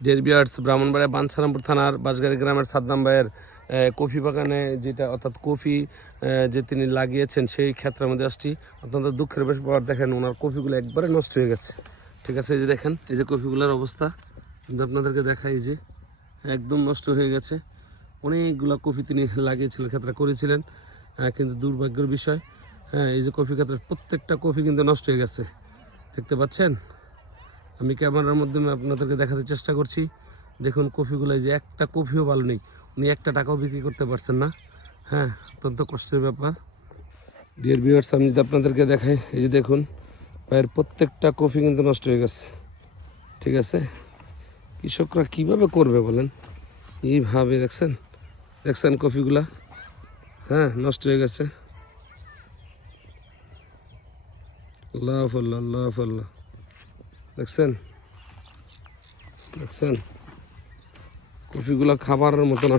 Dear viewers, Brahmanbaria Bancharampur থানার বাঁশগাড়ি গ্রামের সাদ্দাম ভাইয়ের কফি বাগানে যেটা অর্থাৎ কফি যে তিনি লাগিয়েছেন সেই ক্ষেত্রের মধ্যে আসছি। অত্যন্ত দুঃখের ব্যাপার, দেখেন ওনার কফিগুলো একবারে নষ্ট হয়ে গেছে। ঠিক আছে, এই যে দেখেন, এই যে কফিগুলোর অবস্থা কিন্তু আপনাদেরকে দেখাই, যে একদম নষ্ট হয়ে গেছে। অনেকগুলো কফি তিনি লাগিয়েছিলেন, ক্ষেত্রে করেছিলেন, কিন্তু দুর্ভাগ্যের বিষয়, এই যে কফি ক্ষেত্রে প্রত্যেকটা কফি কিন্তু নষ্ট হয়ে গেছে। দেখতে পাচ্ছেন, আমি ক্যামেরার মাধ্যমে আপনাদেরকে দেখাতে চেষ্টা করছি। দেখুন কফিগুলো, যে একটা কফিও ভালো নেই, উনি একটা টাকাও বিক্রি করতে পারছেন না। অত্যন্ত কষ্টের ব্যাপার। ডিয়ার ভিউয়ার্স, আমি যদি আপনাদেরকে দেখাই, এই যে দেখুন ভাইয়ের প্রত্যেকটা কফি কিন্তু নষ্ট হয়ে গেছে। ঠিক আছে, কৃষকরা কিভাবে করবে বলেন, এইভাবে দেখছেন কফিগুলা নষ্ট হয়ে গেছে। আল্লাহ আল্লাহ আল্লাহ আল্লাহ, দেখছেন কফিগুলা খাবারের মতো না।